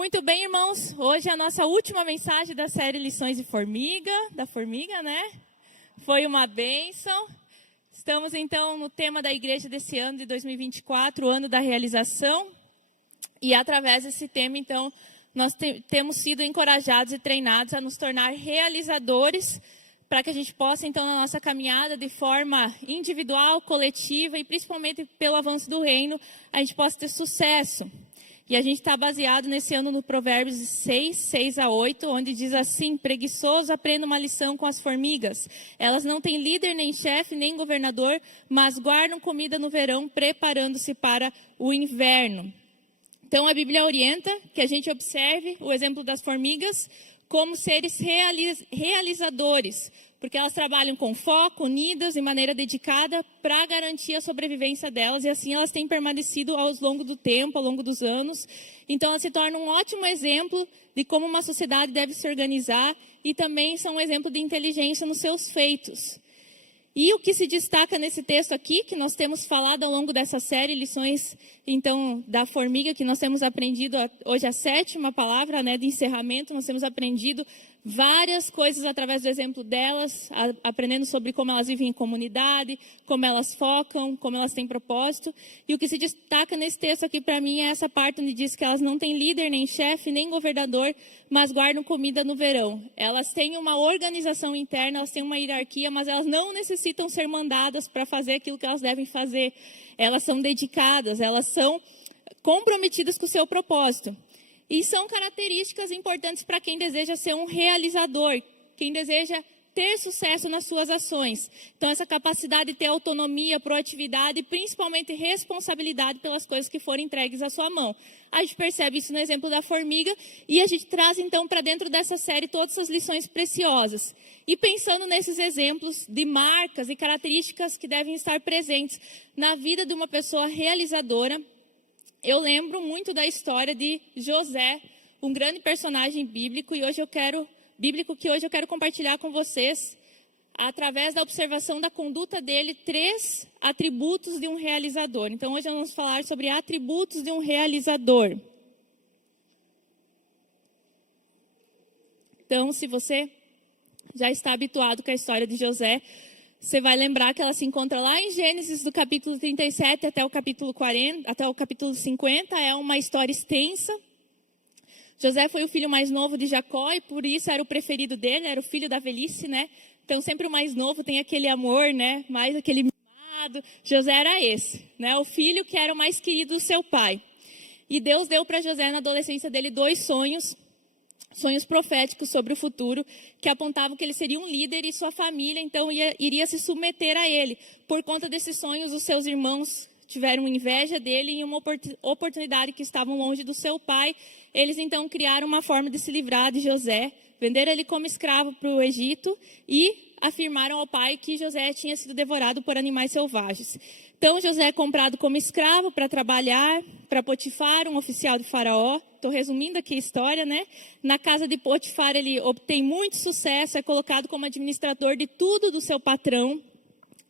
Muito bem, irmãos. Hoje é a nossa última mensagem da série Lições de Formiga, da Formiga, né? Foi uma bênção. Estamos, então, no tema da igreja desse ano de 2024, o ano da realização. E, através desse tema, então, nós temos sido encorajados e treinados a nos tornar realizadores para que a gente possa, então, na nossa caminhada, de forma individual, coletiva e, principalmente, pelo avanço do reino, a gente possa ter sucesso. E a gente está baseado nesse ano no Provérbios 6:6-8, onde diz assim: preguiçoso aprenda uma lição com as formigas. Elas não têm líder, nem chefe, nem governador, mas guardam comida no verão, preparando-se para o inverno. Então, a Bíblia orienta que a gente observe o exemplo das formigas como seres realizadores, porque elas trabalham com foco, unidas, de maneira dedicada, para garantir a sobrevivência delas, e assim elas têm permanecido ao longo do tempo, ao longo dos anos. Então, elas se tornam um ótimo exemplo de como uma sociedade deve se organizar, e também são um exemplo de inteligência nos seus feitos. E o que se destaca nesse texto aqui, que nós temos falado ao longo dessa série, lições, então, da formiga, que nós temos aprendido, hoje a 7ª palavra, né, de encerramento, nós temos aprendido várias coisas através do exemplo delas, aprendendo sobre como elas vivem em comunidade, como elas focam, como elas têm propósito. E o que se destaca nesse texto aqui para mim é essa parte onde diz que elas não têm líder, nem chefe, nem governador, mas guardam comida no verão. Elas têm uma organização interna, elas têm uma hierarquia, mas elas não necessitam ser mandadas para fazer aquilo que elas devem fazer. Elas são dedicadas, elas são comprometidas com o seu propósito. E são características importantes para quem deseja ser um realizador, quem deseja ter sucesso nas suas ações. Então, essa capacidade de ter autonomia, proatividade e principalmente responsabilidade pelas coisas que forem entregues à sua mão. A gente percebe isso no exemplo da formiga e a gente traz, então, para dentro dessa série todas essas lições preciosas. E pensando nesses exemplos de marcas e características que devem estar presentes na vida de uma pessoa realizadora, eu lembro muito da história de José, um grande personagem bíblico, que hoje eu quero compartilhar com vocês, através da observação da conduta dele, 3 atributos de um realizador. Então, hoje nós vamos falar sobre atributos de um realizador. Então, se você já está habituado com a história de José, você vai lembrar que ela se encontra lá em Gênesis, do capítulo 37 até o capítulo 40, até o capítulo 50. É uma história extensa. José foi o filho mais novo de Jacó e por isso era o preferido dele, era o filho da velhice, né? Então sempre o mais novo tem aquele amor, né? Mais aquele mimado. José era esse, né? O filho que era o mais querido do seu pai. E Deus deu para José na adolescência dele 2 sonhos proféticos sobre o futuro, que apontavam que ele seria um líder e sua família, então, iria se submeter a ele. Por conta desses sonhos, os seus irmãos tiveram inveja dele e uma oportunidade que estavam longe do seu pai. Eles, então, criaram uma forma de se livrar de José, venderam ele como escravo para o Egito e afirmaram ao pai que José tinha sido devorado por animais selvagens. Então, José é comprado como escravo para trabalhar para Potifar, um oficial de Faraó. Estou resumindo aqui a história, né? Na casa de Potifar, ele obtém muito sucesso, é colocado como administrador de tudo do seu patrão,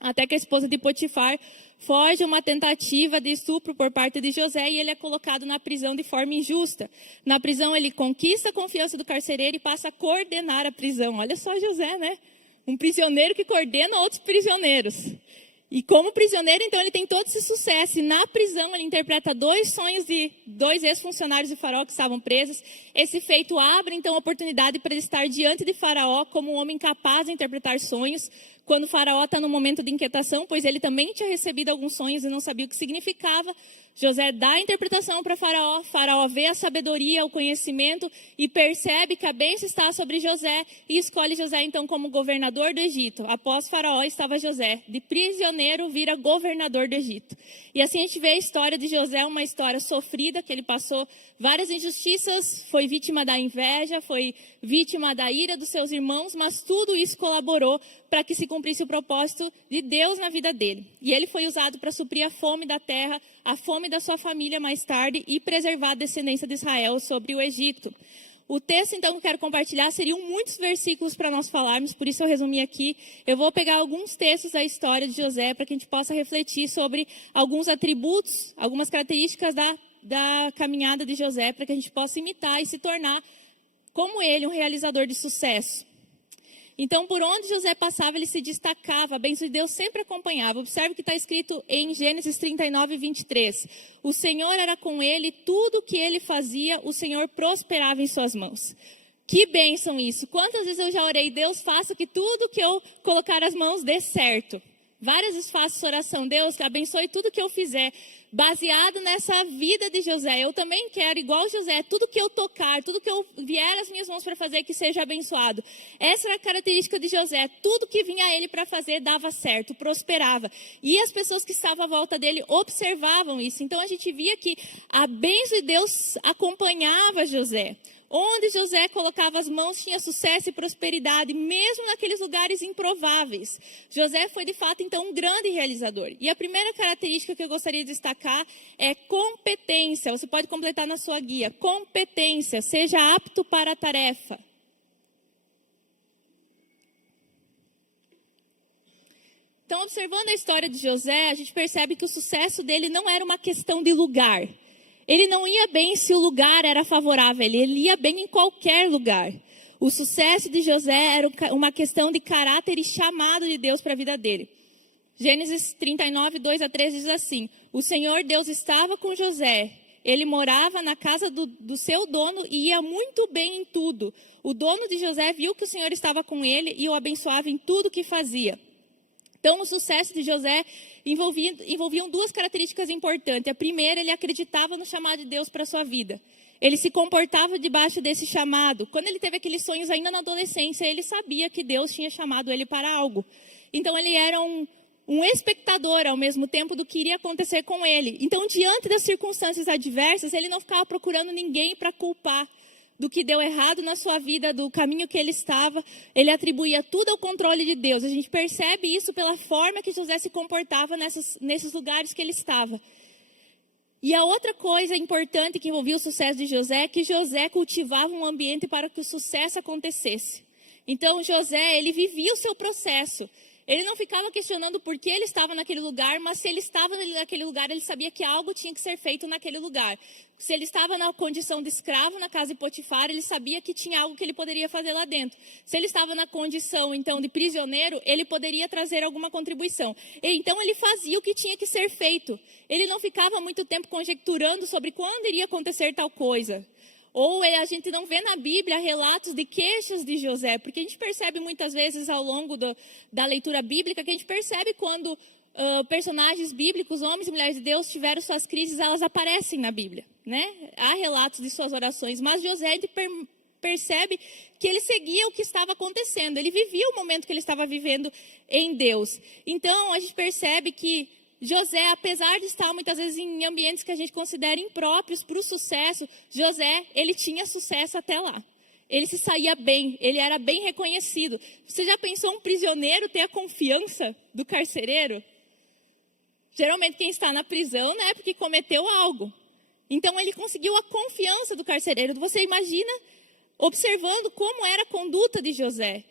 até que a esposa de Potifar foge uma tentativa de estupro por parte de José e ele é colocado na prisão de forma injusta. Na prisão, ele conquista a confiança do carcereiro e passa a coordenar a prisão. Olha só José, né? Um prisioneiro que coordena outros prisioneiros. E como prisioneiro, então, ele tem todo esse sucesso. E na prisão, ele interpreta 2 sonhos de 2 ex-funcionários de Faraó que estavam presos. Esse feito abre, então, a oportunidade para ele estar diante de Faraó como um homem capaz de interpretar sonhos. Quando Faraó está no momento de inquietação, pois ele também tinha recebido alguns sonhos e não sabia o que significava, José dá a interpretação para Faraó. Faraó vê a sabedoria, o conhecimento e percebe que a bênção está sobre José e escolhe José, então, como governador do Egito. Após Faraó estava José, de prisioneiro vira governador do Egito. E assim a gente vê a história de José, uma história sofrida, que ele passou várias injustiças, foi vítima da inveja, foi vítima da ira dos seus irmãos, mas tudo isso colaborou para que se cumprisse o propósito de Deus na vida dele. E ele foi usado para suprir a fome da terra, a fome da sua família mais tarde e preservar a descendência de Israel sobre o Egito. O texto, então, que eu quero compartilhar seriam muitos versículos para nós falarmos, por isso eu resumi aqui. Eu vou pegar alguns textos da história de José para que a gente possa refletir sobre alguns atributos, algumas características da da caminhada de José, para que a gente possa imitar e se tornar, como ele, um realizador de sucesso. Então, por onde José passava, ele se destacava, a bênção de Deus sempre acompanhava. Observe que está escrito em Gênesis 39, 23. O Senhor era com ele, tudo que ele fazia, o Senhor prosperava em suas mãos. Que bênção isso! Quantas vezes eu já orei, Deus, faça que tudo que eu colocar as mãos dê certo. Várias vezes faço essa oração, Deus, abençoe tudo que eu fizer. Baseado nessa vida de José, eu também quero, igual José, tudo que eu tocar, tudo que eu vier às minhas mãos para fazer, que seja abençoado. Essa era a característica de José, tudo que vinha a ele para fazer dava certo, prosperava. E as pessoas que estavam à volta dele observavam isso. Então a gente via que a bênção de Deus acompanhava José. Onde José colocava as mãos, tinha sucesso e prosperidade, mesmo naqueles lugares improváveis. José foi, de fato, então, um grande realizador. E a primeira característica que eu gostaria de destacar é competência. Você pode completar na sua guia. Competência, seja apto para a tarefa. Então, observando a história de José, a gente percebe que o sucesso dele não era uma questão de lugar. Ele não ia bem se o lugar era favorável, ele ia bem em qualquer lugar. O sucesso de José era uma questão de caráter e chamado de Deus para a vida dele. Gênesis 39, 2 a 3 diz assim: o Senhor Deus estava com José, ele morava na casa do seu dono e ia muito bem em tudo. O dono de José viu que o Senhor estava com ele e o abençoava em tudo que fazia. Então, o sucesso de José envolviam duas características importantes. A primeira, ele acreditava no chamado de Deus para a sua vida. Ele se comportava debaixo desse chamado. Quando ele teve aqueles sonhos ainda na adolescência, ele sabia que Deus tinha chamado ele para algo. Então, ele era um espectador ao mesmo tempo do que iria acontecer com ele. Então, diante das circunstâncias adversas, ele não ficava procurando ninguém para culpar do que deu errado na sua vida, do caminho que ele estava. Ele atribuía tudo ao controle de Deus. A gente percebe isso pela forma que José se comportava nesses lugares que ele estava. E a outra coisa importante que envolvia o sucesso de José é que José cultivava um ambiente para que o sucesso acontecesse. Então, José, ele vivia o seu processo. Ele não ficava questionando por que ele estava naquele lugar, mas se ele estava naquele lugar, ele sabia que algo tinha que ser feito naquele lugar. Se ele estava na condição de escravo na casa de Potifar, ele sabia que tinha algo que ele poderia fazer lá dentro. Se ele estava na condição, então, de prisioneiro, ele poderia trazer alguma contribuição. E, então, ele fazia o que tinha que ser feito. Ele não ficava muito tempo conjecturando sobre quando iria acontecer tal coisa. Ou a gente não vê na Bíblia relatos de queixas de José, porque a gente percebe muitas vezes ao longo da leitura bíblica, que a gente percebe quando personagens bíblicos, homens e mulheres de Deus, tiveram suas crises, elas aparecem na Bíblia, né? Há relatos de suas orações, mas José percebe que ele seguia o que estava acontecendo, ele vivia o momento que ele estava vivendo em Deus. Então, a gente percebe que José, apesar de estar muitas vezes em ambientes que a gente considera impróprios para o sucesso, José, ele tinha sucesso até lá. Ele se saía bem, ele era bem reconhecido. Você já pensou um prisioneiro ter a confiança do carcereiro? Geralmente quem está na prisão, né, porque cometeu algo. Então ele conseguiu a confiança do carcereiro. Você imagina observando como era a conduta de José.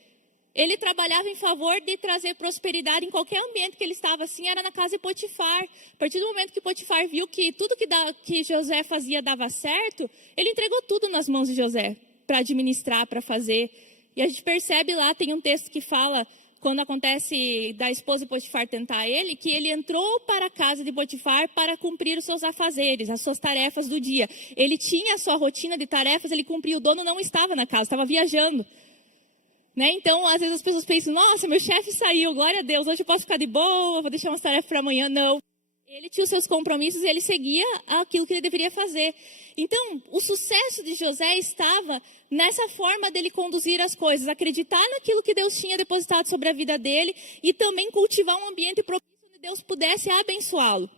Ele trabalhava em favor de trazer prosperidade em qualquer ambiente que ele estava, assim, era na casa de Potifar. A partir do momento que Potifar viu que tudo que José fazia dava certo, ele entregou tudo nas mãos de José para administrar, para fazer. E a gente percebe lá, tem um texto que fala, quando acontece da esposa de Potifar tentar ele, que ele entrou para a casa de Potifar para cumprir os seus afazeres, as suas tarefas do dia. Ele tinha a sua rotina de tarefas, ele cumpria, o dono não estava na casa, estava viajando. Né? Então, às vezes as pessoas pensam, nossa, meu chefe saiu, glória a Deus, hoje eu posso ficar de boa, vou deixar umas tarefas para amanhã. Não. Ele tinha os seus compromissos e ele seguia aquilo que ele deveria fazer. Então, o sucesso de José estava nessa forma dele conduzir as coisas, acreditar naquilo que Deus tinha depositado sobre a vida dele e também cultivar um ambiente propício onde Deus pudesse abençoá-lo.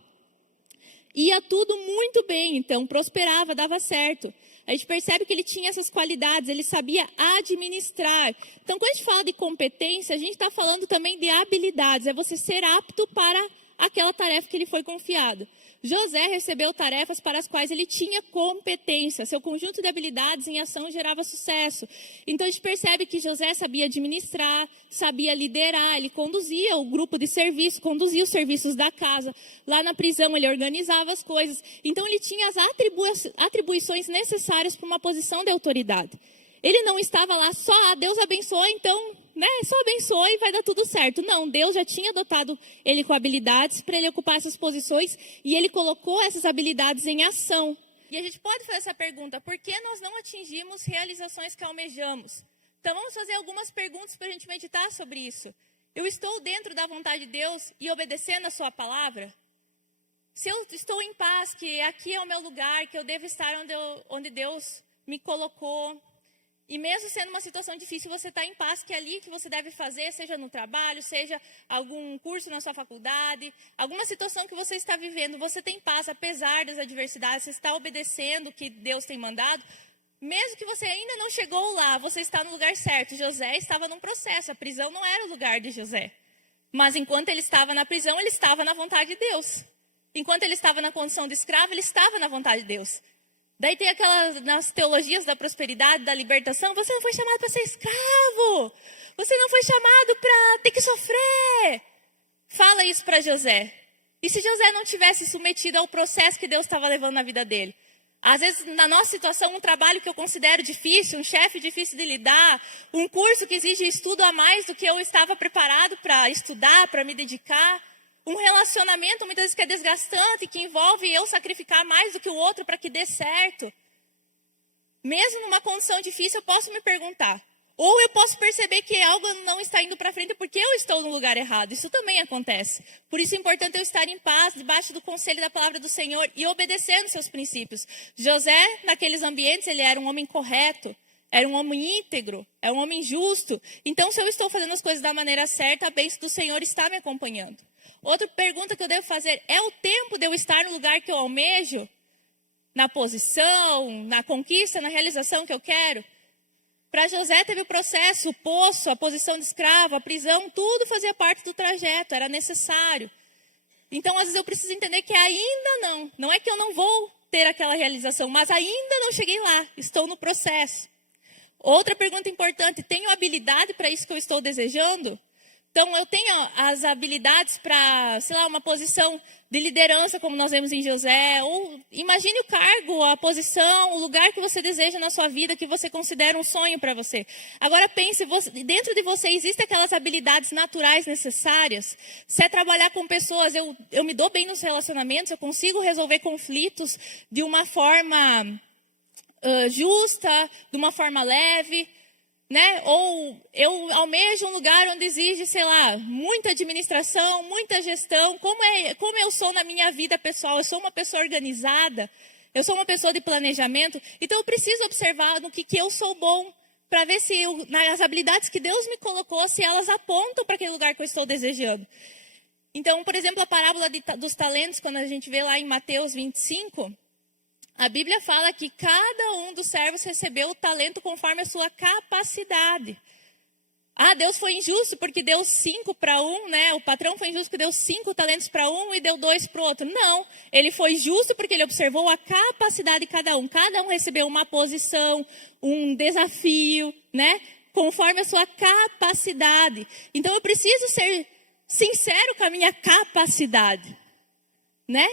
Ia tudo muito bem, então, prosperava, dava certo. A gente percebe que ele tinha essas qualidades, ele sabia administrar. Então, quando a gente fala de competência, a gente está falando também de habilidades. É você ser apto para aquela tarefa que lhe foi confiada. José recebeu tarefas para as quais ele tinha competência. Seu conjunto de habilidades em ação gerava sucesso. Então a gente percebe que José sabia administrar, sabia liderar, ele conduzia o grupo de serviço, conduzia os serviços da casa. Lá na prisão ele organizava as coisas. Então ele tinha as atribuições necessárias para uma posição de autoridade. Ele não estava lá só, Deus abençoa, então, só abençoa e vai dar tudo certo. Não, Deus já tinha dotado ele com habilidades para ele ocupar essas posições e ele colocou essas habilidades em ação. E a gente pode fazer essa pergunta, por que nós não atingimos realizações que almejamos? Então vamos fazer algumas perguntas para a gente meditar sobre isso. Eu estou dentro da vontade de Deus e obedecendo a sua palavra? Se eu estou em paz, que aqui é o meu lugar, que eu devo estar onde Deus me colocou. E mesmo sendo uma situação difícil, você está em paz, que é ali que você deve fazer, seja no trabalho, seja algum curso na sua faculdade, alguma situação que você está vivendo, você tem paz, apesar das adversidades, você está obedecendo o que Deus tem mandado. Mesmo que você ainda não chegou lá, você está no lugar certo. José estava num processo, a prisão não era o lugar de José. Mas enquanto ele estava na prisão, ele estava na vontade de Deus. Enquanto ele estava na condição de escravo, ele estava na vontade de Deus. Daí tem aquelas, nas teologias da prosperidade, da libertação, você não foi chamado para ser escravo. Você não foi chamado para ter que sofrer. Fala isso para José. E se José não tivesse submetido ao processo que Deus estava levando na vida dele? Às vezes, na nossa situação, um trabalho que eu considero difícil, um chefe difícil de lidar, um curso que exige estudo a mais do que eu estava preparado para estudar, para me dedicar. Um relacionamento, muitas vezes, que é desgastante, que envolve eu sacrificar mais do que o outro para que dê certo. Mesmo numa condição difícil, eu posso me perguntar. Ou eu posso perceber que algo não está indo para frente porque eu estou no lugar errado. Isso também acontece. Por isso é importante eu estar em paz, debaixo do conselho da palavra do Senhor e obedecendo seus princípios. José, naqueles ambientes, ele era um homem correto. Era um homem íntegro, é um homem justo. Então, se eu estou fazendo as coisas da maneira certa, a bênção do Senhor está me acompanhando. Outra pergunta que eu devo fazer, é o tempo de eu estar no lugar que eu almejo? Na posição, na conquista, na realização que eu quero? Para José teve o processo, o poço, a posição de escravo, a prisão, tudo fazia parte do trajeto, era necessário. Então, às vezes eu preciso entender que ainda não é que eu não vou ter aquela realização, mas ainda não cheguei lá, estou no processo. Outra pergunta importante, tenho habilidade para isso que eu estou desejando? Então, eu tenho as habilidades para, uma posição de liderança, como nós vemos em José. Ou imagine o cargo, a posição, o lugar que você deseja na sua vida, que você considera um sonho para você. Agora pense, dentro de você existem aquelas habilidades naturais necessárias? Se é trabalhar com pessoas, eu me dou bem nos relacionamentos, eu consigo resolver conflitos de uma forma justa, de uma forma leve. Ou eu almejo um lugar onde exige, muita administração, muita gestão. Como eu sou na minha vida pessoal? Eu sou uma pessoa organizada, eu sou uma pessoa de planejamento. Então eu preciso observar no que eu sou bom, para ver se nas habilidades que Deus me colocou, se elas apontam para aquele lugar que eu estou desejando. Então, por exemplo, a parábola dos talentos, quando a gente vê lá em Mateus 25... a Bíblia fala que cada um dos servos recebeu o talento conforme a sua capacidade. Deus foi injusto porque deu 5 para um, O patrão foi injusto porque deu 5 talentos para um e deu 2 para o outro. Não, ele foi justo porque ele observou a capacidade de cada um. Cada um recebeu uma posição, um desafio, Conforme a sua capacidade. Então eu preciso ser sincero com a minha capacidade.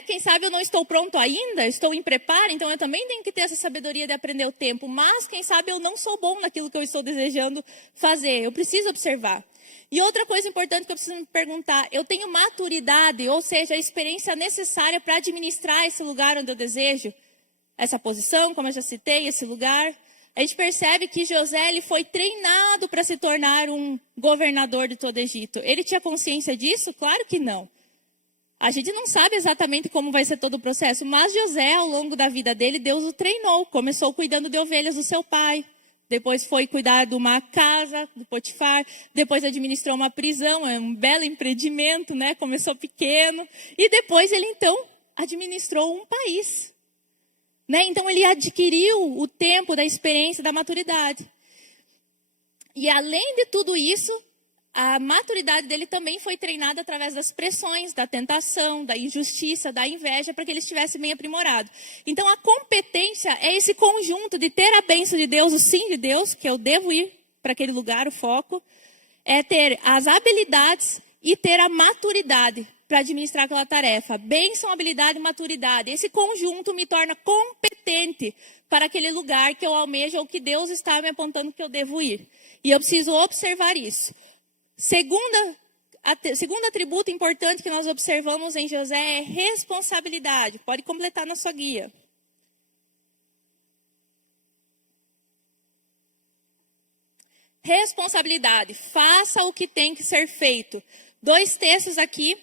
Quem sabe eu não estou pronto ainda, estou em preparo, então eu também tenho que ter essa sabedoria de aprender o tempo. Mas quem sabe eu não sou bom naquilo que eu estou desejando fazer, eu preciso observar. E outra coisa importante que eu preciso me perguntar, eu tenho maturidade, ou seja, a experiência necessária para administrar esse lugar onde eu desejo? Essa posição, como eu já citei, esse lugar. A gente percebe que José ele foi treinado para se tornar um governador de todo o Egito. Ele tinha consciência disso? Claro que não. A gente não sabe exatamente como vai ser todo o processo, mas José, ao longo da vida dele, Deus o treinou. Começou cuidando de ovelhas do seu pai, depois foi cuidar de uma casa do Potifar, depois administrou uma prisão, é um belo empreendimento, Começou pequeno, e depois ele, então, administrou um país. Então, ele adquiriu o tempo da experiência, da maturidade. E, além de tudo isso, a maturidade dele também foi treinada através das pressões, da tentação, da injustiça, da inveja, para que ele estivesse bem aprimorado. Então, a competência é esse conjunto de ter a bênção de Deus, o sim de Deus, que eu devo ir para aquele lugar, o foco, é ter as habilidades e ter a maturidade para administrar aquela tarefa. Bênção, habilidade e maturidade. Esse conjunto me torna competente para aquele lugar que eu almejo ou que Deus está me apontando que eu devo ir. E eu preciso observar isso. Segundo atributo importante que nós observamos em José é responsabilidade. Pode completar na sua guia. Responsabilidade. Faça o que tem que ser feito. 2 textos aqui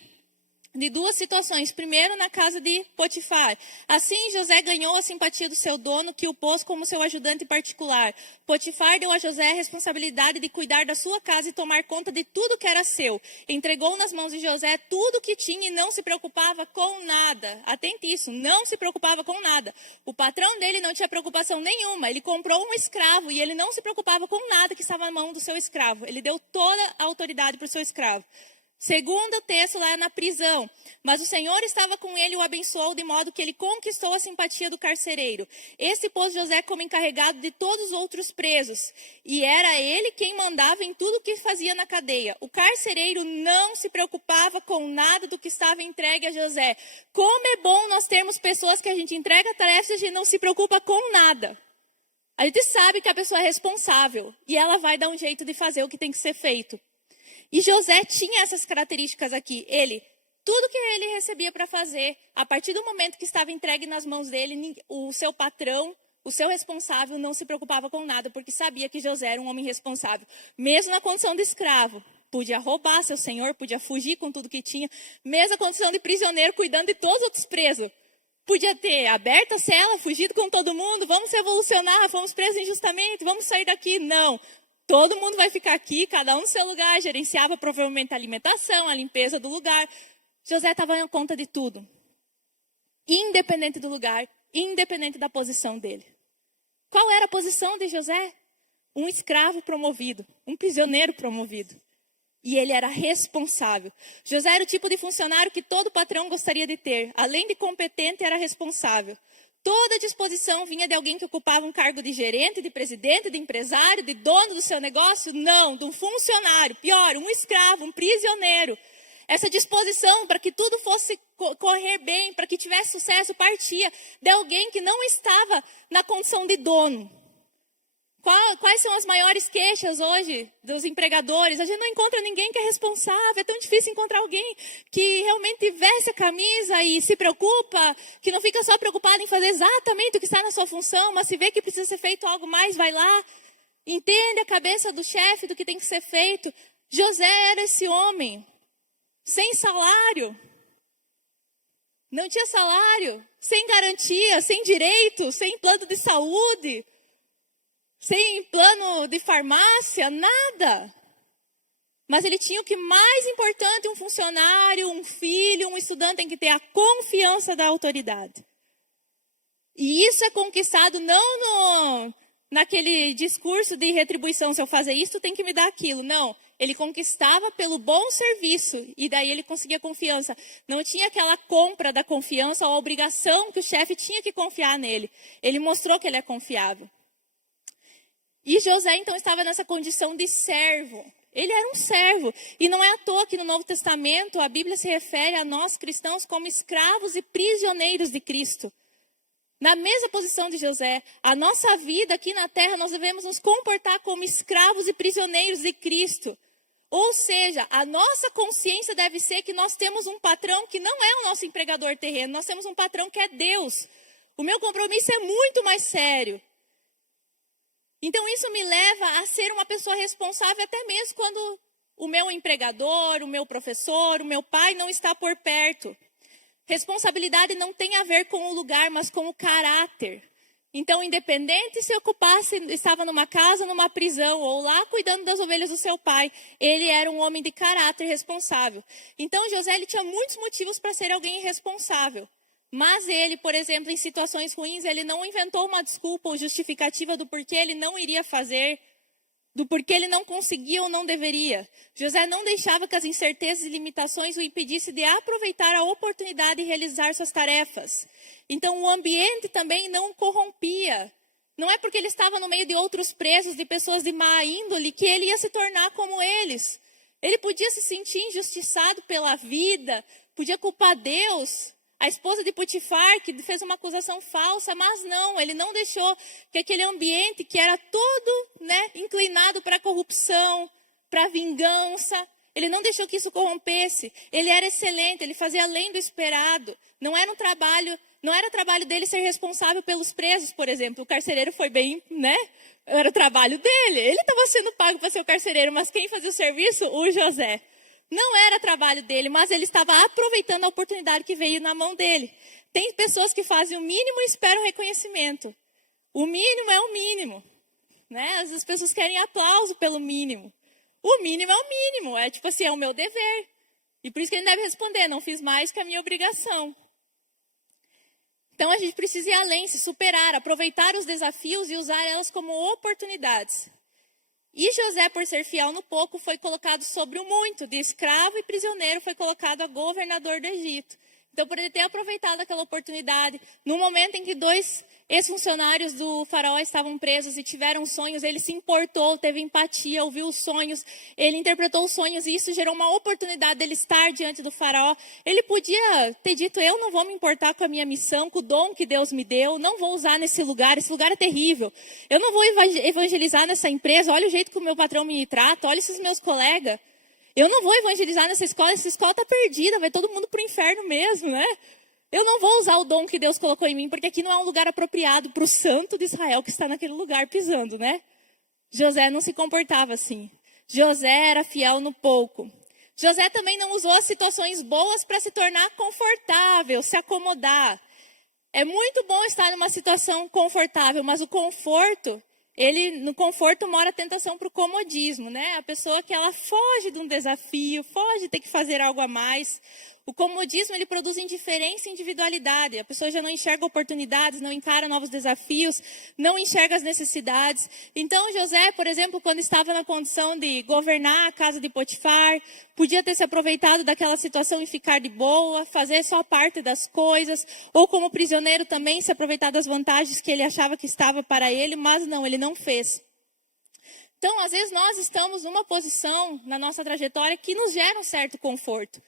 de 2 situações. Primeiro, na casa de Potifar. Assim, José ganhou a simpatia do seu dono, que o pôs como seu ajudante particular. Potifar deu a José a responsabilidade de cuidar da sua casa e tomar conta de tudo que era seu. Entregou nas mãos de José tudo o que tinha e não se preocupava com nada. Atente isso, não se preocupava com nada. O patrão dele não tinha preocupação nenhuma. Ele comprou um escravo e ele não se preocupava com nada que estava na mão do seu escravo. Ele deu toda a autoridade para o seu escravo. Segundo texto lá na prisão, mas o Senhor estava com ele e o abençoou de modo que ele conquistou a simpatia do carcereiro. Este pôs José como encarregado de todos os outros presos, e era ele quem mandava em tudo o que fazia na cadeia. O carcereiro não se preocupava com nada do que estava entregue a José. Como é bom nós termos pessoas que a gente entrega tarefas e a gente não se preocupa com nada. A gente sabe que a pessoa é responsável e ela vai dar um jeito de fazer o que tem que ser feito. E José tinha essas características aqui. Tudo que ele recebia para fazer, a partir do momento que estava entregue nas mãos dele, o seu patrão, o seu responsável, não se preocupava com nada, porque sabia que José era um homem responsável. Mesmo na condição de escravo, podia roubar seu senhor, podia fugir com tudo que tinha. Mesmo na condição de prisioneiro, cuidando de todos os outros presos. Podia ter aberto a cela, fugido com todo mundo, vamos revolucionar, fomos presos injustamente, vamos sair daqui. Não. Todo mundo vai ficar aqui, cada um no seu lugar, gerenciava provavelmente a alimentação, a limpeza do lugar. José estava em conta de tudo. Independente do lugar, independente da posição dele. Qual era a posição de José? Um escravo promovido, um prisioneiro promovido. E ele era responsável. José era o tipo de funcionário que todo patrão gostaria de ter. Além de competente, era responsável. Toda disposição vinha de alguém que ocupava um cargo de gerente, de presidente, de empresário, de dono do seu negócio? Não, de um funcionário. Pior, um escravo, um prisioneiro. Essa disposição para que tudo fosse correr bem, para que tivesse sucesso, partia de alguém que não estava na condição de dono. Quais são as maiores queixas hoje dos empregadores? A gente não encontra ninguém que é responsável. É tão difícil encontrar alguém que realmente veste a camisa e se preocupa, que não fica só preocupado em fazer exatamente o que está na sua função, mas se vê que precisa ser feito algo mais, vai lá. Entende a cabeça do chefe do que tem que ser feito. José era esse homem, sem salário. Não tinha salário, sem garantia, sem direito, sem plano de saúde. Sem plano de farmácia, nada. Mas ele tinha o que mais importante um funcionário, um filho, um estudante tem que ter: a confiança da autoridade. E isso é conquistado não naquele discurso de retribuição, se eu fazer isso, tem que me dar aquilo. Não, ele conquistava pelo bom serviço e daí ele conseguia confiança. Não tinha aquela compra da confiança ou a obrigação que o chefe tinha que confiar nele. Ele mostrou que ele é confiável. E José, então, estava nessa condição de servo. Ele era um servo. E não é à toa que no Novo Testamento a Bíblia se refere a nós cristãos como escravos e prisioneiros de Cristo. Na mesma posição de José, a nossa vida aqui na terra, nós devemos nos comportar como escravos e prisioneiros de Cristo. Ou seja, a nossa consciência deve ser que nós temos um patrão que não é o nosso empregador terreno. Nós temos um patrão que é Deus. O meu compromisso é muito mais sério. Então isso me leva a ser uma pessoa responsável até mesmo quando o meu empregador, o meu professor, o meu pai não está por perto. Responsabilidade não tem a ver com o lugar, mas com o caráter. Então, independente se estava numa casa, numa prisão, ou lá cuidando das ovelhas do seu pai, ele era um homem de caráter responsável. Então, José ele tinha muitos motivos para ser alguém irresponsável. Mas ele, por exemplo, em situações ruins, ele não inventou uma desculpa ou justificativa do porquê ele não iria fazer. do porquê ele não conseguia ou não deveria. José não deixava que as incertezas e limitações o impedissem de aproveitar a oportunidade de realizar suas tarefas. Então, o ambiente também não o corrompia. Não é porque ele estava no meio de outros presos, de pessoas de má índole, que ele ia se tornar como eles. Ele podia se sentir injustiçado pela vida, podia culpar Deus, a esposa de Potifar, que fez uma acusação falsa, mas não, ele não deixou que aquele ambiente que era todo, inclinado para a corrupção, para a vingança, ele não deixou que isso corrompesse. Ele era excelente, ele fazia além do esperado. Não era trabalho dele ser responsável pelos presos, por exemplo. O carcereiro foi bem, era o trabalho dele. Ele estava sendo pago para ser o carcereiro, mas quem fazia o serviço? O José. Não era trabalho dele, mas ele estava aproveitando a oportunidade que veio na mão dele. Tem pessoas que fazem o mínimo e esperam reconhecimento. O mínimo é o mínimo. As pessoas querem aplauso pelo mínimo. O mínimo é o mínimo, é tipo assim, é o meu dever. E por isso que ele deve responder, não fiz mais que a minha obrigação. Então a gente precisa ir além, se superar, aproveitar os desafios e usar elas como oportunidades. E José, por ser fiel no pouco, foi colocado sobre o muito. De escravo e prisioneiro, foi colocado a governador do Egito. Então, por ele ter aproveitado aquela oportunidade, no momento em que 2 ex-funcionários do faraó estavam presos e tiveram sonhos, ele se importou, teve empatia, ouviu os sonhos, ele interpretou os sonhos e isso gerou uma oportunidade dele estar diante do faraó. Ele podia ter dito, eu não vou me importar com a minha missão, com o dom que Deus me deu, não vou usar nesse lugar, esse lugar é terrível. Eu não vou evangelizar nessa empresa, olha o jeito que o meu patrão me trata, olha esses meus colegas. Eu não vou evangelizar nessa escola está perdida, vai todo mundo para o inferno mesmo, Eu não vou usar o dom que Deus colocou em mim, porque aqui não é um lugar apropriado para o santo de Israel que está naquele lugar pisando, José não se comportava assim. José era fiel no pouco. José também não usou as situações boas para se tornar confortável, se acomodar. É muito bom estar numa situação confortável, mas o conforto... no conforto mora a tentação para o comodismo, A pessoa que ela foge de um desafio, foge de ter que fazer algo a mais. O comodismo, ele produz indiferença e individualidade. A pessoa já não enxerga oportunidades, não encara novos desafios, não enxerga as necessidades. Então, José, por exemplo, quando estava na condição de governar a casa de Potifar, podia ter se aproveitado daquela situação e ficar de boa, fazer só parte das coisas, ou como prisioneiro também se aproveitar das vantagens que ele achava que estava para ele, mas não, ele não fez. Então, às vezes nós estamos numa posição na nossa trajetória que nos gera um certo conforto.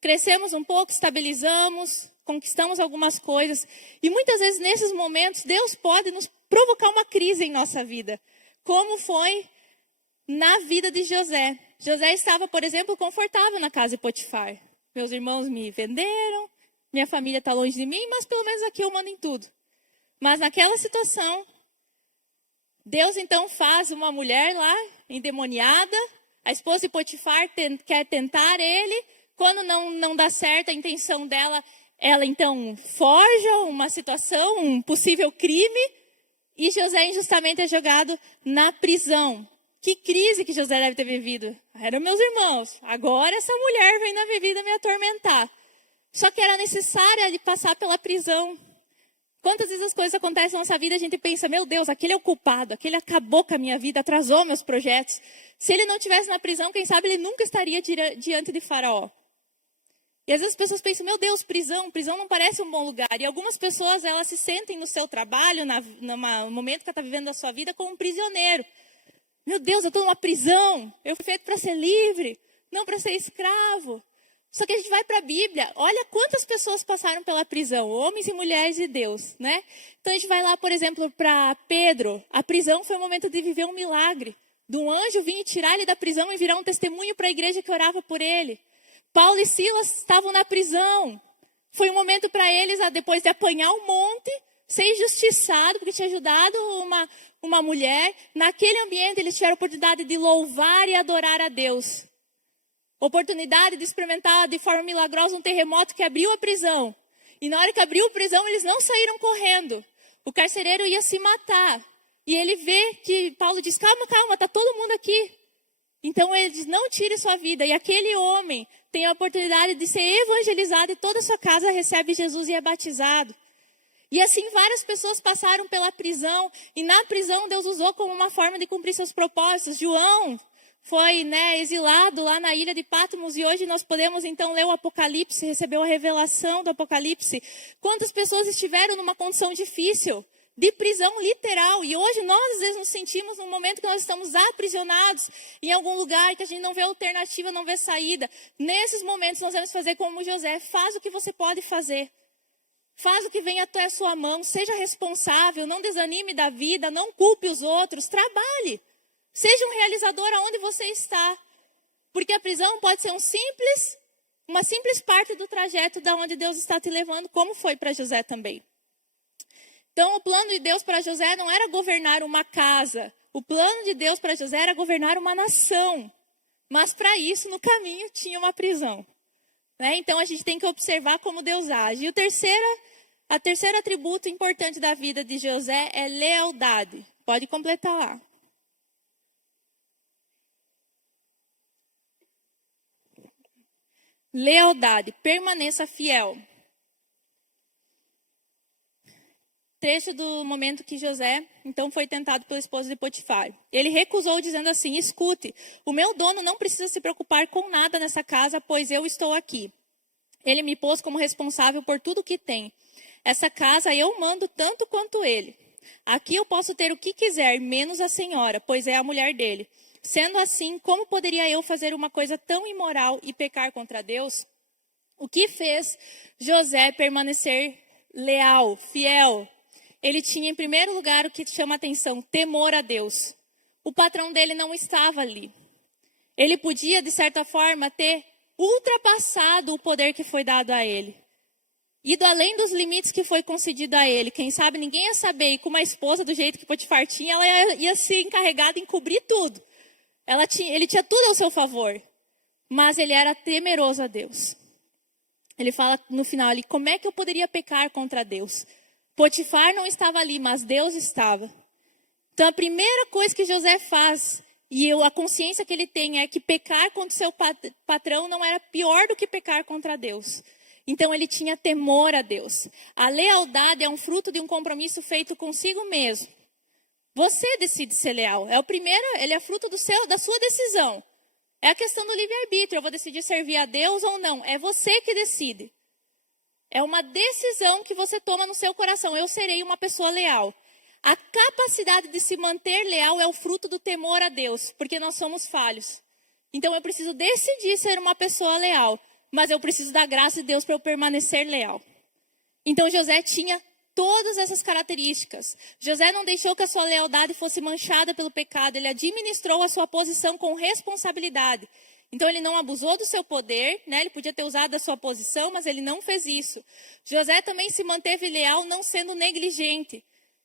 Crescemos um pouco, estabilizamos, conquistamos algumas coisas. E muitas vezes nesses momentos Deus pode nos provocar uma crise em nossa vida. Como foi na vida de José. José estava, por exemplo, confortável na casa de Potifar. Meus irmãos me venderam, minha família está longe de mim, mas pelo menos aqui eu mando em tudo. Mas naquela situação, Deus então faz uma mulher lá, endemoniada. A esposa de Potifar quer tentar ele. Quando não dá certo a intenção dela, ela então forja uma situação, um possível crime, e José injustamente é jogado na prisão. Que crise que José deve ter vivido. Eram meus irmãos, agora essa mulher vem na minha vida me atormentar. Só que era necessário ele passar pela prisão. Quantas vezes as coisas acontecem na nossa vida, a gente pensa, meu Deus, aquele é o culpado, aquele acabou com a minha vida, atrasou meus projetos. Se ele não estivesse na prisão, quem sabe ele nunca estaria diante de Faraó. E às vezes as pessoas pensam, meu Deus, prisão não parece um bom lugar. E algumas pessoas, elas se sentem no seu trabalho, no momento que ela está vivendo a sua vida, como um prisioneiro. Meu Deus, eu estou numa prisão, eu fui feito para ser livre, não para ser escravo. Só que a gente vai para a Bíblia, olha quantas pessoas passaram pela prisão, homens e mulheres de Deus, Então a gente vai lá, por exemplo, para Pedro. A prisão foi o momento de viver um milagre. De um anjo vir tirar ele da prisão e virar um testemunho para a igreja que orava por ele. Paulo e Silas estavam na prisão. Foi um momento para eles, depois de apanhar um monte, ser injustiçado, porque tinha ajudado uma mulher. Naquele ambiente, eles tiveram a oportunidade de louvar e adorar a Deus. Oportunidade de experimentar de forma milagrosa um terremoto que abriu a prisão. E na hora que abriu a prisão, eles não saíram correndo. O carcereiro ia se matar. E ele vê que Paulo diz, calma, está todo mundo aqui. Então ele diz, não tire sua vida. E aquele homem tem a oportunidade de ser evangelizado e toda a sua casa recebe Jesus e é batizado. E assim várias pessoas passaram pela prisão, e na prisão Deus usou como uma forma de cumprir seus propósitos. João foi, exilado lá na ilha de Patmos, e hoje nós podemos então ler o Apocalipse, recebeu a revelação do Apocalipse. Quantas pessoas estiveram numa condição difícil, de prisão literal, e hoje nós às vezes nos sentimos num momento que nós estamos aprisionados em algum lugar, que a gente não vê alternativa, não vê saída. Nesses momentos nós vamos fazer como José: faz o que você pode fazer. Faz o que vem até a sua mão, seja responsável, não desanime da vida, não culpe os outros, trabalhe. Seja um realizador aonde você está. Porque a prisão pode ser uma simples parte do trajeto da onde Deus está te levando, como foi para José também. Então, o plano de Deus para José não era governar uma casa. O plano de Deus para José era governar uma nação. Mas para isso, no caminho, tinha uma prisão. Então, a gente tem que observar como Deus age. E o terceiro atributo importante da vida de José é lealdade. Pode completar lá. Lealdade, permaneça fiel. Trecho do momento que José, então, foi tentado pelo esposo de Potifar. Ele recusou, dizendo assim: escute, o meu dono não precisa se preocupar com nada nessa casa, pois eu estou aqui. Ele me pôs como responsável por tudo o que tem. Essa casa eu mando tanto quanto ele. Aqui eu posso ter o que quiser, menos a senhora, pois é a mulher dele. Sendo assim, como poderia eu fazer uma coisa tão imoral e pecar contra Deus? O que fez José permanecer leal, fiel? Ele tinha, em primeiro lugar, o que chama atenção: temor a Deus. O patrão dele não estava ali. Ele podia, de certa forma, ter ultrapassado o poder que foi dado a ele. Ido além dos limites que foi concedido a ele. Quem sabe ninguém ia saber. E com uma esposa do jeito que Potifar tinha, ela ia ser encarregada em cobrir tudo. Ele tinha tudo ao seu favor. Mas ele era temeroso a Deus. Ele fala no final ali: como é que eu poderia pecar contra Deus? Potifar não estava ali, mas Deus estava. Então a primeira coisa que José faz, e a consciência que ele tem, é que pecar contra o seu patrão não era pior do que pecar contra Deus. Então ele tinha temor a Deus. A lealdade é um fruto de um compromisso feito consigo mesmo. Você decide ser leal. Ele é fruto da sua decisão. É a questão do livre-arbítrio. Eu vou decidir servir a Deus ou não. É você que decide. É uma decisão que você toma no seu coração. Eu serei uma pessoa leal. A capacidade de se manter leal é o fruto do temor a Deus, porque nós somos falhos. Então eu preciso decidir ser uma pessoa leal, mas eu preciso da graça de Deus para eu permanecer leal. Então José tinha todas essas características. José não deixou que a sua lealdade fosse manchada pelo pecado. Ele administrou a sua posição com responsabilidade. Então ele não abusou do seu poder, ele podia ter usado a sua posição, mas ele não fez isso. José também se manteve leal, não sendo negligente.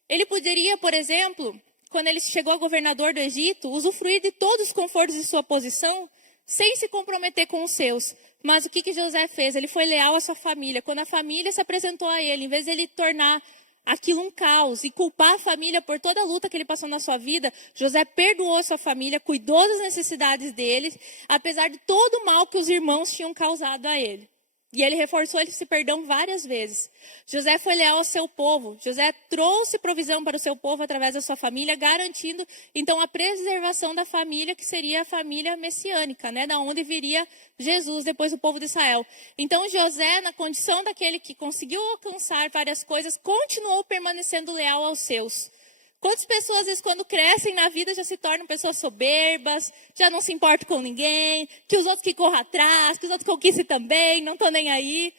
Ele poderia, por exemplo, quando ele chegou a governador do Egito, usufruir de todos os confortos de sua posição, sem se comprometer com os seus. Mas o que José fez? Ele foi leal à sua família. Quando a família se apresentou a ele, em vez de ele tornar aquilo um caos e culpar a família por toda a luta que ele passou na sua vida, José perdoou a sua família, cuidou das necessidades deles, apesar de todo o mal que os irmãos tinham causado a ele. E ele reforçou esse perdão várias vezes. José foi leal ao seu povo. José trouxe provisão para o seu povo através da sua família, garantindo, então, a preservação da família, que seria a família messiânica, da onde viria Jesus, depois do povo de Israel. Então, José, na condição daquele que conseguiu alcançar várias coisas, continuou permanecendo leal aos seus. Quantas pessoas, às vezes, quando crescem na vida, já se tornam pessoas soberbas, já não se importam com ninguém, que os outros que corram atrás, que os outros conquistem também, não estão nem aí.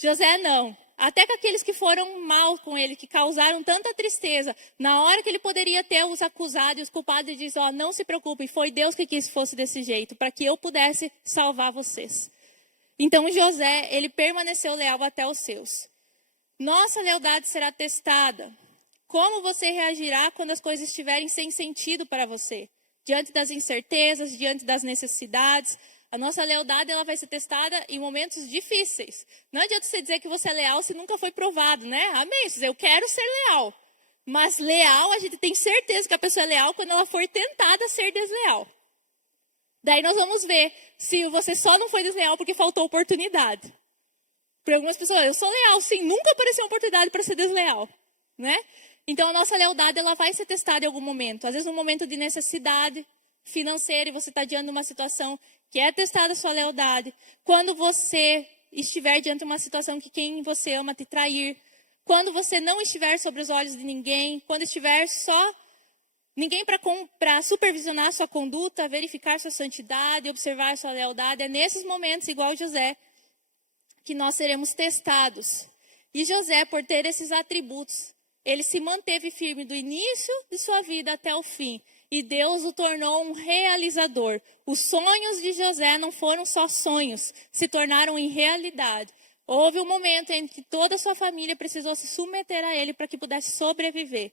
José não. Até que aqueles que foram mal com ele, que causaram tanta tristeza, na hora que ele poderia ter os acusados e os culpados, ele diz: não se preocupem, foi Deus que quis que fosse desse jeito, para que eu pudesse salvar vocês. Então José, ele permaneceu leal até os seus. Nossa lealdade será testada. Como você reagirá quando as coisas estiverem sem sentido para você? Diante das incertezas, diante das necessidades. A nossa lealdade ela vai ser testada em momentos difíceis. Não adianta você dizer que você é leal se nunca foi provado, Amém, eu quero ser leal. Mas leal, a gente tem certeza que a pessoa é leal quando ela for tentada a ser desleal. Daí nós vamos ver se você só não foi desleal porque faltou oportunidade. Para algumas pessoas, eu sou leal, sim, nunca apareceu uma oportunidade para ser desleal, né? Então, a nossa lealdade, ela vai ser testada em algum momento. Às vezes, num momento de necessidade financeira, e você está diante de uma situação que é testada a sua lealdade. Quando você estiver diante de uma situação que quem você ama te trair. Quando você não estiver sobre os olhos de ninguém. Quando estiver só ninguém para supervisionar a sua conduta, verificar sua santidade, observar a sua lealdade. É nesses momentos, igual José, que nós seremos testados. E José, por ter esses atributos, ele se manteve firme do início de sua vida até o fim. E Deus o tornou um realizador. Os sonhos de José não foram só sonhos, se tornaram em realidade. Houve um momento em que toda a sua família precisou se submeter a ele para que pudesse sobreviver.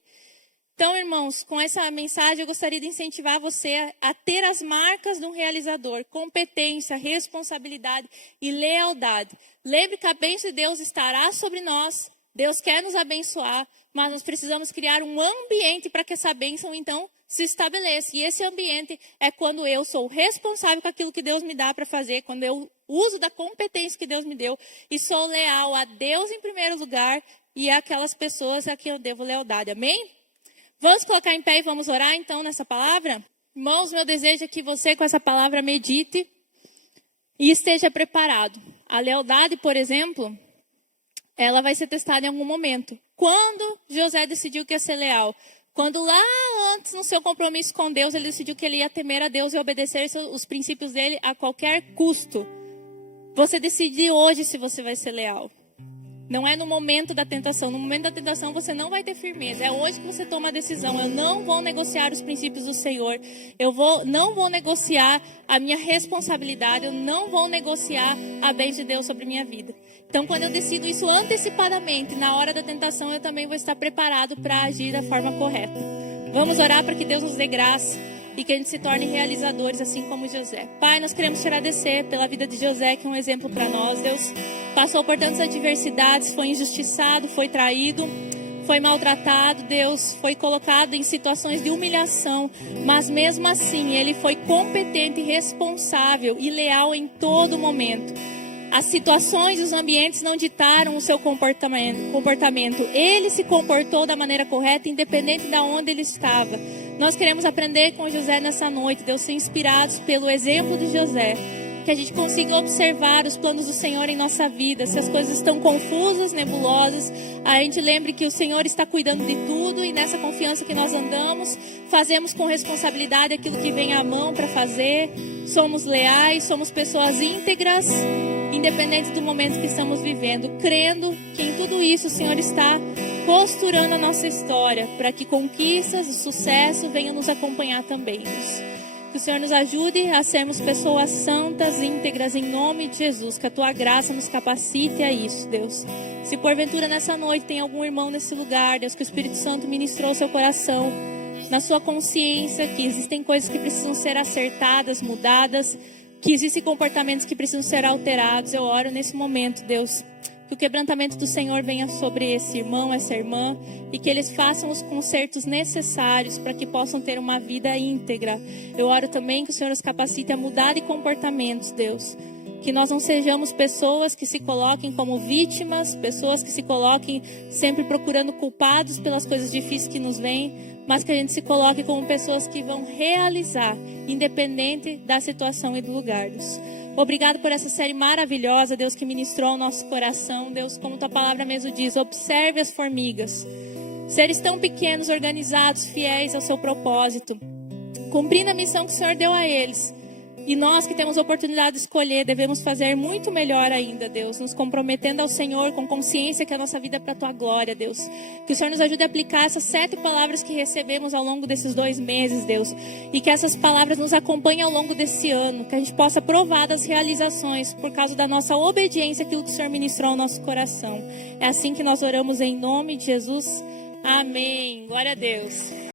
Então, irmãos, com essa mensagem eu gostaria de incentivar você a ter as marcas de um realizador, competência, responsabilidade e lealdade. Lembre que a bênção de Deus estará sobre nós, Deus quer nos abençoar, mas nós precisamos criar um ambiente para que essa bênção, então, se estabeleça. E esse ambiente é quando eu sou responsável com aquilo que Deus me dá para fazer, quando eu uso da competência que Deus me deu e sou leal a Deus em primeiro lugar e àquelas pessoas a quem eu devo lealdade. Amém? Vamos colocar em pé e vamos orar então nessa palavra? Irmãos, meu desejo é que você com essa palavra medite e esteja preparado. A lealdade, por exemplo, ela vai ser testada em algum momento. Quando José decidiu que ia ser leal? Quando lá antes, no seu compromisso com Deus, ele decidiu que ele ia temer a Deus e obedecer os princípios dele a qualquer custo. Você decide hoje se você vai ser leal. Não é no momento da tentação. No momento da tentação você não vai ter firmeza. É hoje que você toma a decisão. Eu não vou negociar os princípios do Senhor. Não vou negociar a minha responsabilidade. Eu não vou negociar a bênção de Deus sobre a minha vida. Então, quando eu decido isso antecipadamente, na hora da tentação, eu também vou estar preparado para agir da forma correta. Vamos orar para que Deus nos dê graça e que a gente se torne realizadores, assim como José. Pai, nós queremos te agradecer pela vida de José, que é um exemplo para nós. Deus passou por tantas adversidades, foi injustiçado, foi traído, foi maltratado, Deus foi colocado em situações de humilhação, mas mesmo assim ele foi competente, responsável e leal em todo momento. As situações e os ambientes não ditaram o seu comportamento. Ele se comportou da maneira correta, independente de onde ele estava. Nós queremos aprender com José nessa noite, Deus, ser inspirados pelo exemplo de José. Que a gente consiga observar os planos do Senhor em nossa vida. Se as coisas estão confusas, nebulosas, a gente lembre que o Senhor está cuidando de tudo. E nessa confiança que nós andamos, fazemos com responsabilidade aquilo que vem à mão para fazer. Somos leais, somos pessoas íntegras, independente do momento que estamos vivendo, crendo que em tudo isso o Senhor está costurando a nossa história, para que conquistas e sucesso venham nos acompanhar também. Que o Senhor nos ajude a sermos pessoas santas, íntegras, em nome de Jesus. Que a Tua graça nos capacite a isso, Deus. Se porventura nessa noite tem algum irmão nesse lugar, Deus, que o Espírito Santo ministrou ao seu coração, na sua consciência, que existem coisas que precisam ser acertadas, mudadas, que existem comportamentos que precisam ser alterados. Eu oro nesse momento, Deus, que o quebrantamento do Senhor venha sobre esse irmão, essa irmã, e que eles façam os consertos necessários para que possam ter uma vida íntegra. Eu oro também que o Senhor os capacite a mudar de comportamentos, Deus. Que nós não sejamos pessoas que se coloquem como vítimas, pessoas que se coloquem sempre procurando culpados pelas coisas difíceis que nos vêm, mas que a gente se coloque como pessoas que vão realizar, independente da situação e do lugar, Deus. Obrigado por essa série maravilhosa, Deus, que ministrou ao nosso coração. Deus, como Tua palavra mesmo diz, observe as formigas. Seres tão pequenos, organizados, fiéis ao seu propósito, cumprindo a missão que o Senhor deu a eles. E nós que temos a oportunidade de escolher, devemos fazer muito melhor ainda, Deus, nos comprometendo ao Senhor com consciência que a nossa vida é para a Tua glória, Deus. Que o Senhor nos ajude a aplicar essas 7 palavras que recebemos ao longo desses 2 meses, Deus. E que essas palavras nos acompanhem ao longo desse ano, que a gente possa provar das realizações por causa da nossa obediência àquilo que o Senhor ministrou ao nosso coração. É assim que nós oramos em nome de Jesus. Amém. Glória a Deus.